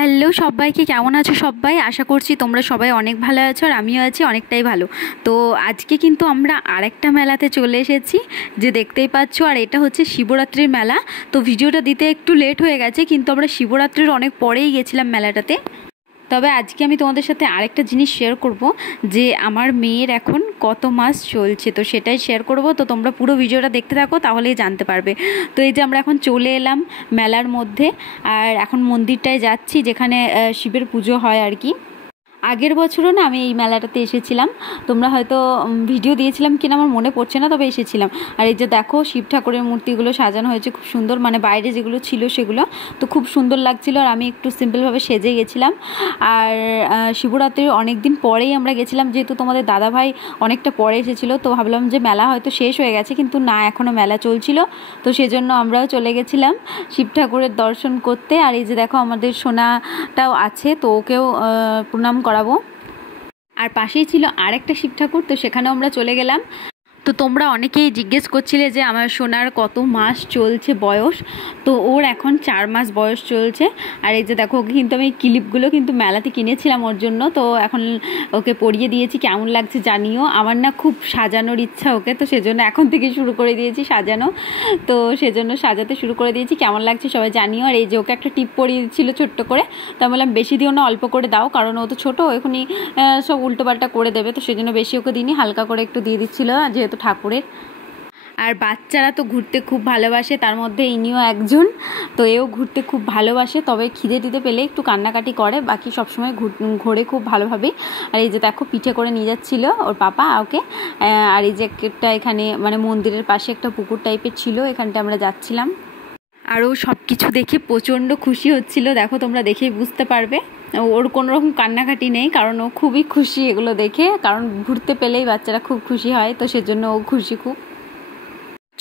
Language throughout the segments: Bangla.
হ্যালো সবাইকে, কেমন আছো সবাই? আশা করছি তোমরা সবাই অনেক ভালো আছো আর আমিও আছি অনেকটাই ভালো। তো আজকে কিন্তু আমরা আরেকটা মেলাতে চলে এসেছি, যে দেখতেই পাচ্ছ, আর এটা হচ্ছে শিবরাত্রির মেলা। তো ভিডিওটা দিতে একটু লেট হয়ে গেছে, কিন্তু আমরা শিবরাত্রির অনেক পরেই গেছিলাম মেলাটাতে। তবে আজকে আমি তোমাদের সাথে আরেকটা জিনিস শেয়ার করব, যে আমার মেয়ের এখন কত মাস চলছে, তো সেটাই শেয়ার করব। তো তোমরা পুরো ভিডিওটা দেখতে থাকো, তাহলেই জানতে পারবে। তো এই যে আমরা এখন চলে এলাম মেলার মধ্যে, আর এখন মন্দিরটায় যাচ্ছি যেখানে শিবের পুজো হয় আর কি। আগের বছরও না আমি এই মেলাটাতে এসেছিলাম, তোমরা হয়তো ভিডিও দিয়েছিলাম কিনা আমার মনে পড়ছে না, তবে এসেছিলাম। আর এই যে দেখো শিব ঠাকুরের মূর্তিগুলো সাজানো হয়েছে খুব সুন্দর, মানে বাইরে যেগুলো ছিল সেগুলো তো খুব সুন্দর লাগছিল। আর আমি একটু সিম্পলভাবে সেজে গেছিলাম। আর শিবরাত্রির অনেক দিন পরেই আমরা গেছিলাম, যেহেতু তোমাদের দাদাভাই অনেকটা পরে এসেছিলো, তো ভাবলাম যে মেলা হয়তো শেষ হয়ে গেছে, কিন্তু না, এখনও মেলা চলছিল। তো সেজন্য আমরাও চলে গেছিলাম শিব ঠাকুরের দর্শন করতে। আর এই যে দেখো আমাদের সোনাটাও আছে, তো ওকেও প্রণাম করাবো। আর পাশেই ছিল আরেকটা শিব ঠাকুর, তো সেখানেও আমরা চলে গেলাম। তো তোমরা অনেকেই জিজ্ঞেস করছিলে যে আমার সোনার কত মাস চলছে বয়স, তো ওর এখন 4 মাস বয়স চলছে। আর এই যে দেখো, ওকে কিন্তু আমি ক্লিপগুলো কিন্তু মেলাতে কিনেছিলাম ওর জন্য, তো এখন ওকে পরিয়ে দিয়েছি। কেমন লাগছে জানিও। আমার না খুব সাজানোর ইচ্ছা ওকে, তো সেজন্য এখন থেকে শুরু করে দিয়েছি সাজানো। তো সেজন্য সাজাতে শুরু করে দিয়েছি, কেমন লাগছে সবাই জানিও। আর এই যে ওকে একটা টিপ পরিয়ে দিচ্ছিলো ছোট্ট করে, তো আমি বললাম বেশি দিও না, অল্প করে দাও, কারণ ও তো ছোটো, এখনই সব উল্টোপাল্টা করে দেবে। তো সেজন্য বেশি ওকে দিইনি, হালকা করে একটু দিয়ে দিচ্ছিলো যেহেতু ঠাকুরের। আর বাচ্চারা তো ঘুরতে খুব ভালোবাসে, তার মধ্যে ইনিও একজন। তো এও ঘুরতে খুব ভালোবাসে, তবে খিদে টিদে পেলে একটু কান্নাকাটি করে, বাকি সবসময় ঘোরে খুব ভালোভাবে। আর এই যে দেখো পিঠে করে নিয়ে যাচ্ছিল ওর পাপা ওকে। আর এই যে একটা এখানে মানে মন্দিরের পাশে একটা পুকুর টাইপের ছিল, এখানটা আমরা যাচ্ছিলাম। আর ও সব কিছু দেখে প্রচণ্ড খুশি হচ্ছিল, দেখো তোমরা দেখেই বুঝতে পারবে। ওর কোনো রকম কান্নাকাটি নেই, কারণ ও খুবই খুশি এগুলো দেখে, কারণ ঘুরতে পেলেই বাচ্চারা খুব খুশি হয়, তো সেজন্য ও খুশি খুব।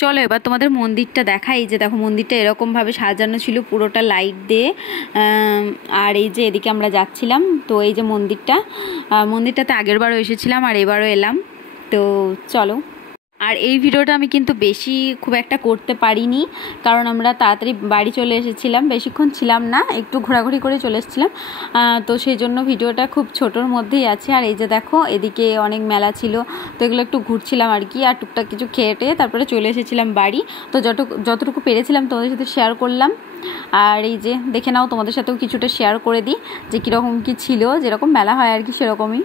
চলো এবার তোমাদের মন্দিরটা দেখাই। যে দেখো মন্দিরটা এরকমভাবে সাজানো ছিল পুরোটা লাইট দিয়ে। আর এই যে এদিকে আমরা যাচ্ছিলাম, তো এই যে মন্দিরটাতে আগেরবারও এসেছিলাম আর এবারও এলাম। তো চলো। আর এই ভিডিওটা আমি কিন্তু বেশি খুব একটা করতে পারিনি, কারণ আমরা তাড়াতাড়ি বাড়ি চলে এসেছিলাম, বেশিক্ষণ ছিলাম না, একটু ঘোরাঘুরি করে চলে এসেছিলাম। তো সেই জন্য ভিডিওটা খুব ছোটোর মধ্যেই আছে। আর এই যে দেখো এদিকে অনেক মেলা ছিল, তো এগুলো একটু ঘুরছিলাম আর কি, আর টুকটাক কিছু খেয়ে টেয়ে তারপরে চলে এসেছিলাম বাড়ি। তো যতটুকু পেরেছিলাম তোমাদের সাথে শেয়ার করলাম। আর এই যে দেখে নাও, তোমাদের সাথেও কিছুটা শেয়ার করে দিই যে কীরকম কী ছিল, যেরকম মেলা হয় আর কি সেরকমই।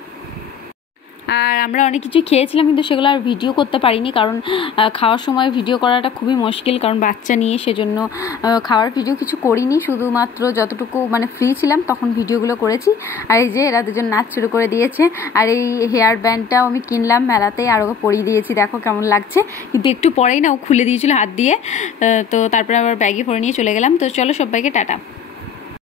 আর আমরা অনেক কিছু খেয়েছিলাম, কিন্তু সেগুলো আর ভিডিও করতে পারিনি, কারণ খাওয়ার সময় ভিডিও করাটা খুবই মুশকিল, কারণ বাচ্চা নিয়ে, সেজন্য খাওয়ার ভিডিও কিছু করিনি। শুধুমাত্র যতটুকু মানে ফ্রি ছিলাম তখন ভিডিওগুলো করেছি। আর এই যে এরা দুজন নাচ শুরু করে দিয়েছে। আর এই হেয়ার ব্যান্ডটাও আমি কিনলাম মেলাতে, আর ওকে পরিয়ে দিয়েছি, দেখো কেমন লাগছে। কিন্তু একটু পরেই না ও খুলে দিয়েছিল হাত দিয়ে, তো তারপরে আবার ব্যাগে ভরে নিয়ে চলে গেলাম। তো চলো সবাইকে টাটা।